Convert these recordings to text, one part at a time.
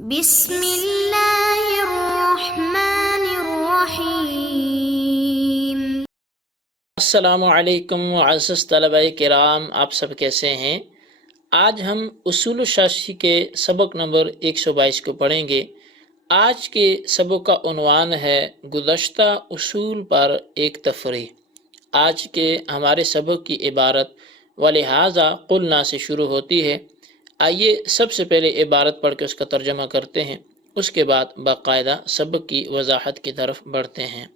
بسم اللہ الرحمن الرحیم۔ السلام علیکم معزز طلبہ کرام، آپ سب کیسے ہیں؟ آج ہم اصول شاشی کے سبق نمبر 122 کو پڑھیں گے۔ آج کے سبق کا عنوان ہے گزشتہ اصول پر ایک تفریح۔ آج کے ہمارے سبق کی عبارت وَلِہَٰذَا قُلْنَا سے شروع ہوتی ہے۔ آئیے سب سے پہلے عبارت پڑھ کے اس کا ترجمہ کرتے ہیں، اس کے بعد باقاعدہ سبق کی وضاحت کی طرف بڑھتے ہیں۔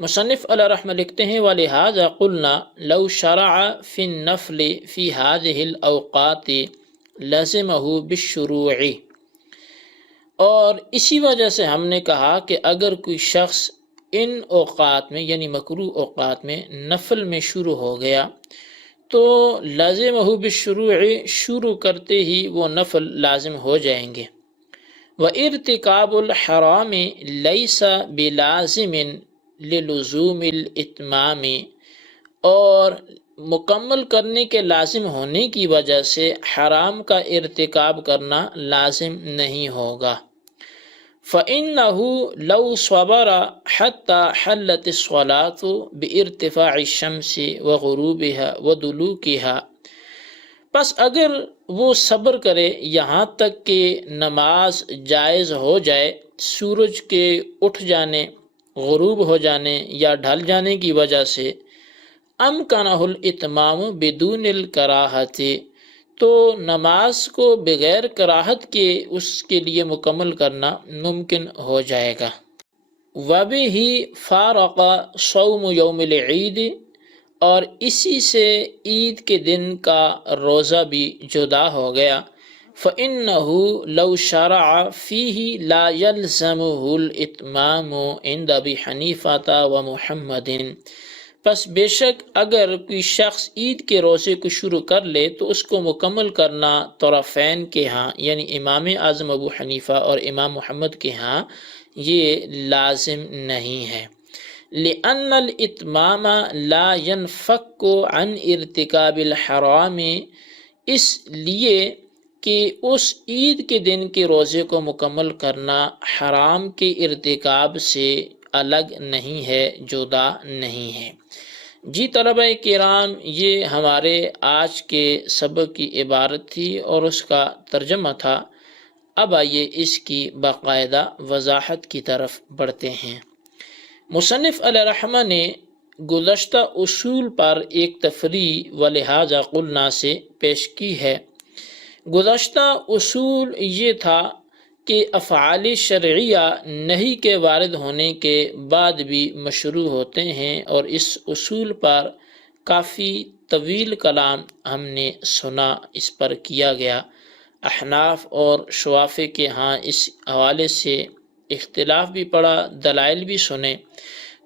مصنف علیہ رحمہ لکھتے ہیں وَلِهَٰذَا قُلْنَا لَوْ شَرَعَ فِي النَّفْلِ فِي هَٰذِهِ الْأَوْقَاتِ لَزِمَهُ بِالشُّرُوعِ۔ اور اسی وجہ سے ہم نے کہا کہ اگر کوئی شخص ان اوقات میں یعنی مکروہ اوقات میں نفل میں شروع ہو گیا تو لازمہ بالشروع، شروع کرتے ہی وہ نفل لازم ہو جائیں گے۔ وَإِرْتِكَابُ الْحَرَامِ لَيْسَ بِلَازِمٍ لِلُزُومِ الْإِتْمَامِ، اور مکمل کرنے کے لازم ہونے کی وجہ سے حرام کا ارتکاب کرنا لازم نہیں ہوگا۔ فَإِنَّهُ لَوْ صَبَرَ حَتَّى حَلَّتِ الصَّلَاةُ بِارتفاع الشَّمْسِ وغروبها ودلوكها، پس اگر وہ صبر کرے یہاں تک کہ نماز جائز ہو جائے سورج کے اٹھ جانے، غروب ہو جانے یا ڈھل جانے کی وجہ سے، امکنہ الاتمام بدون الکراہت، تو نماز کو بغیر کراہت کے اس کے لیے مکمل کرنا ممکن ہو جائے گا۔ وَبِهِ فَارَقَ صَوْمُ يَوْمِ الْعِيدِ، اور اسی سے عید کے دن کا روزہ بھی جدا ہو گیا۔ فَإِنَّهُ لَوْ شَرَعَ فِيهِ لَا يَلْزَمُهُ الْإِتْمَامُ عِنْدَ أَبِي حَنِیفَةَ وَمُحَمَّدٍ، پس بے شک اگر کوئی شخص عید کے روزے کو شروع کر لے تو اس کو مکمل کرنا طرفین کے ہاں یعنی امام اعظم ابو حنیفہ اور امام محمد کے ہاں یہ لازم نہیں ہے۔ لِأَنَّ الْإِتْمَامَ لَا يَنْفَكُّ عَنْ ارتکاب الحرام، اس لیے کہ اس عید کے دن کے روزے کو مکمل کرنا حرام کے ارتکاب سے الگ نہیں ہے، جدا نہیں ہے۔ جی طلبہ کرام، یہ ہمارے آج کے سبق کی عبارت تھی اور اس کا ترجمہ تھا۔ اب آئیے اس کی باقاعدہ وضاحت کی طرف بڑھتے ہیں۔ مصنف علیہ رحمہ نے گزشتہ اصول پر ایک تفریح وَلِہَٰذَا قُلْنَا سے پیش کی ہے۔ گزشتہ اصول یہ تھا کہ افعال شرعیہ نہی کے وارد ہونے کے بعد بھی مشروع ہوتے ہیں، اور اس اصول پر کافی طویل کلام ہم نے سنا، اس پر کیا گیا۔ احناف اور شوافی کے ہاں اس حوالے سے اختلاف بھی پڑا، دلائل بھی سنے۔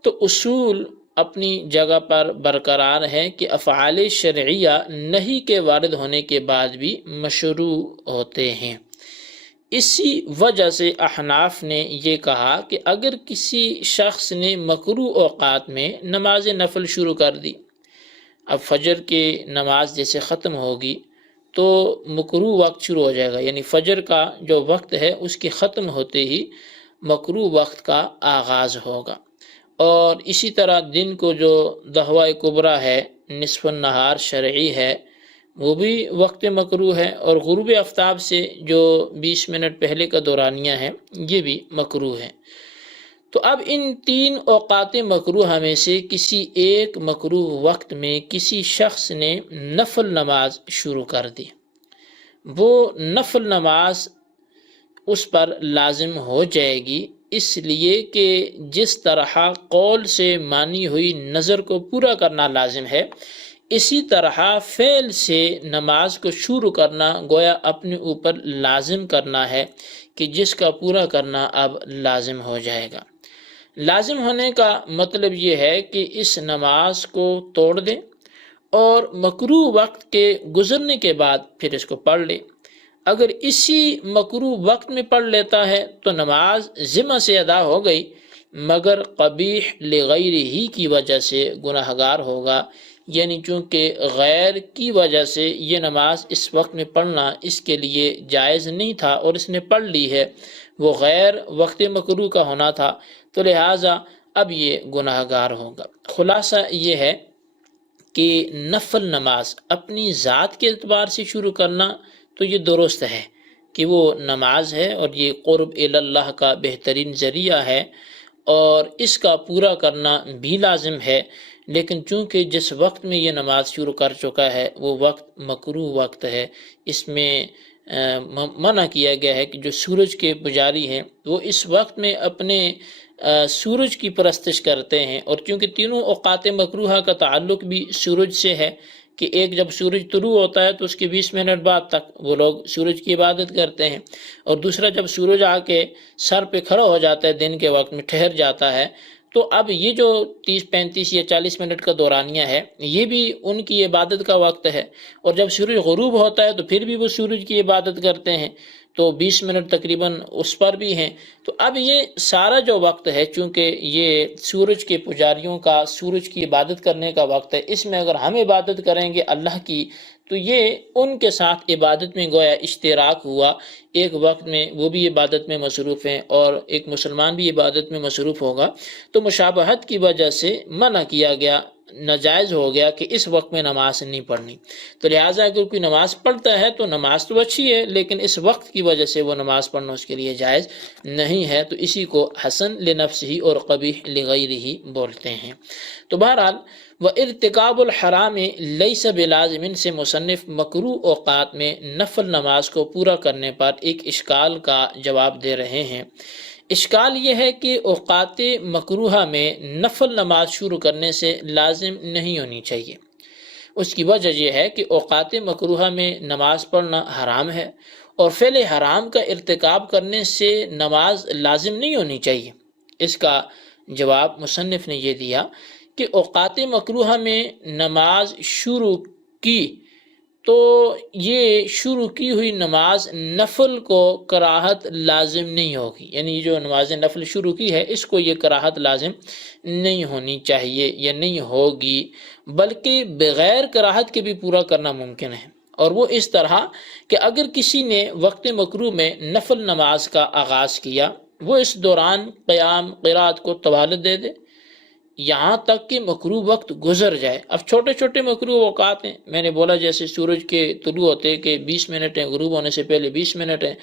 تو اصول اپنی جگہ پر برقرار ہے کہ افعال شرعیہ نہی کے وارد ہونے کے بعد بھی مشروع ہوتے ہیں۔ اسی وجہ سے احناف نے یہ کہا کہ اگر کسی شخص نے مکروہ اوقات میں نماز نفل شروع کر دی، اب فجر کی نماز جیسے ختم ہوگی تو مکروہ وقت شروع ہو جائے گا، یعنی فجر کا جو وقت ہے اس کے ختم ہوتے ہی مکروہ وقت کا آغاز ہوگا۔ اور اسی طرح دن کو جو دہوہ کبریٰ ہے، نصف النہار شرعی ہے، وہ بھی وقت مکروہ ہے، اور غروب آفتاب سے جو 20 منٹ پہلے کا دورانیہ ہے یہ بھی مکروہ ہے۔ تو اب ان تین اوقات مکروہ میں سے کسی ایک مکروہ وقت میں کسی شخص نے نفل نماز شروع کر دی، وہ نفل نماز اس پر لازم ہو جائے گی، اس لیے کہ جس طرح قول سے مانی ہوئی نظر کو پورا کرنا لازم ہے، اسی طرح فعل سے نماز کو شروع کرنا گویا اپنے اوپر لازم کرنا ہے کہ جس کا پورا کرنا اب لازم ہو جائے گا۔ لازم ہونے کا مطلب یہ ہے کہ اس نماز کو توڑ دے اور مکروہ وقت کے گزرنے کے بعد پھر اس کو پڑھ لے۔ اگر اسی مکروہ وقت میں پڑھ لیتا ہے تو نماز ذمہ سے ادا ہو گئی، مگر قبیح لغیرہ کی وجہ سے گناہگار ہوگا، یعنی چونکہ غیر کی وجہ سے یہ نماز اس وقت میں پڑھنا اس کے لیے جائز نہیں تھا اور اس نے پڑھ لی ہے، وہ غیر وقت مکروہ کا ہونا تھا، تو لہٰذا اب یہ گناہ گار ہوگا۔ خلاصہ یہ ہے کہ نفل نماز اپنی ذات کے اعتبار سے شروع کرنا تو یہ درست ہے کہ وہ نماز ہے اور یہ قرب اللہ کا بہترین ذریعہ ہے اور اس کا پورا کرنا بھی لازم ہے، لیکن چونکہ جس وقت میں یہ نماز شروع کر چکا ہے وہ وقت مکروہ وقت ہے، اس میں منع کیا گیا ہے کہ جو سورج کے پجاری ہیں وہ اس وقت میں اپنے سورج کی پرستش کرتے ہیں، اور چونکہ تینوں اوقات مکروہہ کا تعلق بھی سورج سے ہے کہ ایک جب سورج طلوع ہوتا ہے تو اس کے 20 منٹ بعد تک وہ لوگ سورج کی عبادت کرتے ہیں، اور دوسرا جب سورج آ کے سر پہ کھڑا ہو جاتا ہے دن کے وقت میں ٹھہر جاتا ہے، تو اب یہ جو 30 35 یا 40 منٹ کا دورانیہ ہے یہ بھی ان کی عبادت کا وقت ہے، اور جب سورج غروب ہوتا ہے تو پھر بھی وہ سورج کی عبادت کرتے ہیں، تو 20 منٹ تقریباً اس پر بھی ہیں۔ تو اب یہ سارا جو وقت ہے چونکہ یہ سورج کے پجاریوں کا سورج کی عبادت کرنے کا وقت ہے، اس میں اگر ہم عبادت کریں گے اللہ کی تو یہ ان کے ساتھ عبادت میں گویا اشتراک ہوا، ایک وقت میں وہ بھی عبادت میں مصروف ہیں اور ایک مسلمان بھی عبادت میں مصروف ہوگا، تو مشابہت کی وجہ سے منع کیا گیا، ناجائز ہو گیا کہ اس وقت میں نماز نہیں پڑھنی۔ تو لہٰذا اگر کوئی نماز پڑھتا ہے تو نماز تو اچھی ہے، لیکن اس وقت کی وجہ سے وہ نماز پڑھنا اس کے لیے جائز نہیں ہے، تو اسی کو حسن لنفسہ اور قبیح لغیرہ بولتے ہیں۔ تو بہرحال وَارتکاب الحرام لیس بلازم سے مصنف مکروہ اوقات میں نفل نماز کو پورا کرنے پر ایک اشکال کا جواب دے رہے ہیں۔ اشکال یہ ہے کہ اوقات مکروہہ میں نفل نماز شروع کرنے سے لازم نہیں ہونی چاہیے۔ اس کی وجہ یہ ہے کہ اوقات مکروہہ میں نماز پڑھنا حرام ہے، اور فعل حرام کا ارتکاب کرنے سے نماز لازم نہیں ہونی چاہیے۔ اس کا جواب مصنف نے یہ دیا کہ اوقات مکروہہ میں نماز شروع کی تو یہ شروع کی ہوئی نماز نفل کو کراہت لازم نہیں ہوگی، یعنی جو نماز نفل شروع کی ہے اس کو یہ کراہت لازم نہیں ہونی چاہیے یا نہیں ہوگی، بلکہ بغیر کراہت کے بھی پورا کرنا ممکن ہے، اور وہ اس طرح کہ اگر کسی نے وقت مکروہ میں نفل نماز کا آغاز کیا، وہ اس دوران قیام قرات کو طوالت دے دے یہاں تک کہ مکروہ وقت گزر جائے۔ اب چھوٹے چھوٹے مکروہ اوقات ہیں، میں نے بولا جیسے سورج کے طلوع ہوتے کہ 20 منٹ ہیں، غروب ہونے سے پہلے 20 منٹ ہیں،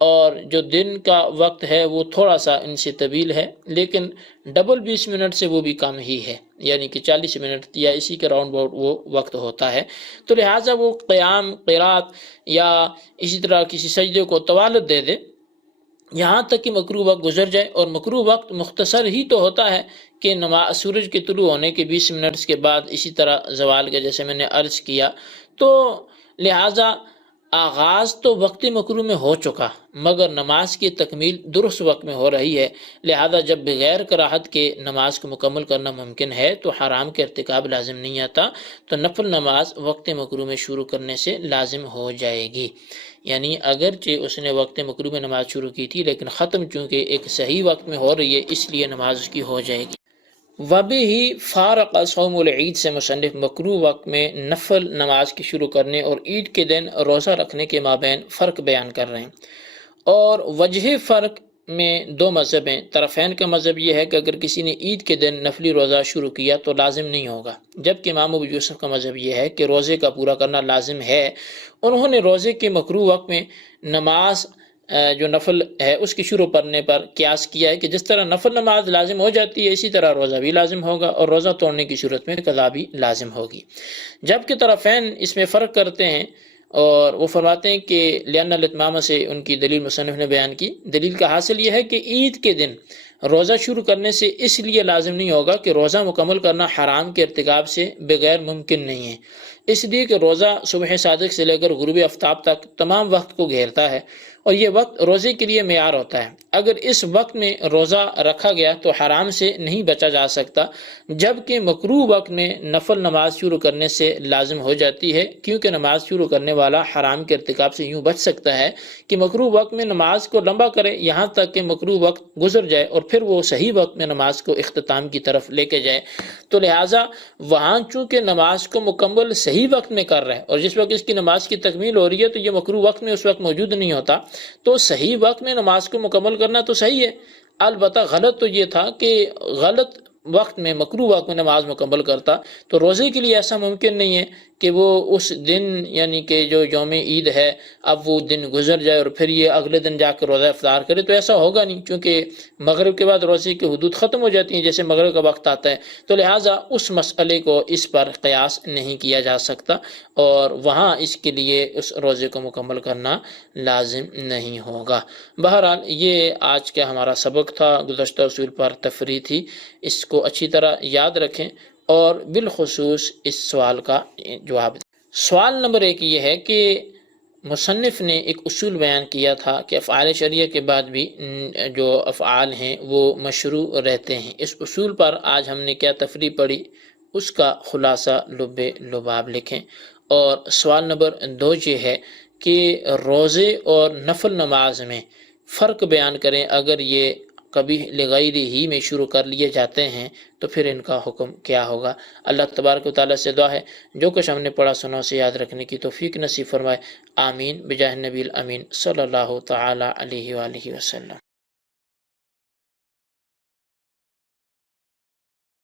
اور جو دن کا وقت ہے وہ تھوڑا سا ان سے طویل ہے، لیکن ڈبل 20 منٹ سے وہ بھی کم ہی ہے، یعنی کہ 40 منٹ یا اسی کے راؤنڈ باؤٹ وہ وقت ہوتا ہے، تو لہٰذا وہ قیام قرات یا اسی طرح کسی سجدے کو طوالت دے دے یہاں تک کہ مکروہ وقت گزر جائے، اور مکروہ وقت مختصر ہی تو ہوتا ہے کہ سورج کے طلوع ہونے کے 20 منٹ کے بعد اسی طرح زوال کا جیسے میں نے عرض کیا، تو لہٰذا آغاز تو وقت مکروہ میں ہو چکا مگر نماز کی تکمیل درست وقت میں ہو رہی ہے، لہذا جب بغیر کراہت کے نماز کو مکمل کرنا ممکن ہے تو حرام کے ارتکاب لازم نہیں آتا، تو نفل نماز وقت مکروہ میں شروع کرنے سے لازم ہو جائے گی، یعنی اگرچہ اس نے وقت مکروہ میں نماز شروع کی تھی لیکن ختم چونکہ ایک صحیح وقت میں ہو رہی ہے اس لیے نماز اس کی ہو جائے گی۔ وَبِهِ فارق صوم العید سے مصنف مکروہ وقت میں نفل نماز کی شروع کرنے اور عید کے دن روزہ رکھنے کے مابین فرق بیان کر رہے ہیں، اور وجہ فرق میں دو مذہب ہیں۔ طرفین کا مذہب یہ ہے کہ اگر کسی نے عید کے دن نفلی روزہ شروع کیا تو لازم نہیں ہوگا، جبکہ امام ابو یوسف کا مذہب یہ ہے کہ روزے کا پورا کرنا لازم ہے۔ انہوں نے روزے کے مکروہ وقت میں نماز جو نفل ہے اس کی شروع کرنے پر قیاس کیا ہے کہ جس طرح نفل نماز لازم ہو جاتی ہے اسی طرح روزہ بھی لازم ہوگا، اور روزہ توڑنے کی صورت میں قضا بھی لازم ہوگی، جبکہ طرفین اس میں فرق کرتے ہیں، اور وہ فرماتے ہیں کہ لأن الاتمام سے ان کی دلیل مصنف نے بیان کی۔ دلیل کا حاصل یہ ہے کہ عید کے دن روزہ شروع کرنے سے اس لیے لازم نہیں ہوگا کہ روزہ مکمل کرنا حرام کے ارتکاب سے بغیر ممکن نہیں ہے، اس لیے کہ روزہ صبح صادق سے لے کر غروب آفتاب تک تمام وقت کو گھیرتا ہے، اور یہ وقت روزے کے لیے معیار ہوتا ہے۔ اگر اس وقت میں روزہ رکھا گیا تو حرام سے نہیں بچا جا سکتا، جبکہ مکروہ وقت میں نفل نماز شروع کرنے سے لازم ہو جاتی ہے، کیونکہ نماز شروع کرنے والا حرام کے ارتکاب سے یوں بچ سکتا ہے کہ مکروہ وقت میں نماز کو لمبا کرے یہاں تک کہ مکروہ وقت گزر جائے اور پھر وہ صحیح وقت میں نماز کو اختتام کی طرف لے کے جائے۔ تو لہٰذا وہاں چونکہ نماز کو مکمل صحیح وقت میں کر رہا ہے، اور جس وقت اس کی نماز کی تکمیل ہو رہی ہے تو یہ مکروہ وقت میں اس وقت موجود نہیں ہوتا، تو صحیح وقت میں نماز کو مکمل کرنا تو صحیح ہے۔ البتہ غلط تو یہ تھا کہ غلط وقت میں، مکروہ وقت میں نماز مکمل کرتا، تو روزے کے لیے ایسا ممکن نہیں ہے کہ وہ اس دن یعنی کہ جو یوم عید ہے اب وہ دن گزر جائے اور پھر یہ اگلے دن جا کے روزہ افطار کرے، تو ایسا ہوگا نہیں، کیونکہ مغرب کے بعد روزے کی حدود ختم ہو جاتی ہیں جیسے مغرب کا وقت آتا ہے، تو لہٰذا اس مسئلے کو اس پر قیاس نہیں کیا جا سکتا اور وہاں اس کے لیے اس روزے کو مکمل کرنا لازم نہیں ہوگا۔ بہرحال یہ آج کا ہمارا سبق تھا، گزشتہ اصول پر تفریح تھی، اس کو اچھی طرح یاد رکھیں اور بالخصوص اس سوال کا جواب دیں۔ سوال نمبر 1 یہ ہے کہ مصنف نے ایک اصول بیان کیا تھا کہ افعال شرعیہ کے بعد بھی جو افعال ہیں وہ مشروع رہتے ہیں، اس اصول پر آج ہم نے کیا تفریح پڑھی اس کا خلاصہ لب لباب لکھیں۔ اور سوال نمبر 2 یہ ہے کہ روزے اور نفل نماز میں فرق بیان کریں، اگر یہ کبھی لغیر ہی میں شروع کر لیے جاتے ہیں تو پھر ان کا حکم کیا ہوگا۔ اللہ تبارک و تعالیٰ سے دعا ہے جو کچھ ہم نے پڑھا سنا اسے یاد رکھنے کی توفیق نصیب فرمائے، آمین بجاہ نبی الامین صلی اللہ تعالیٰ علیہ وآلہ وسلم۔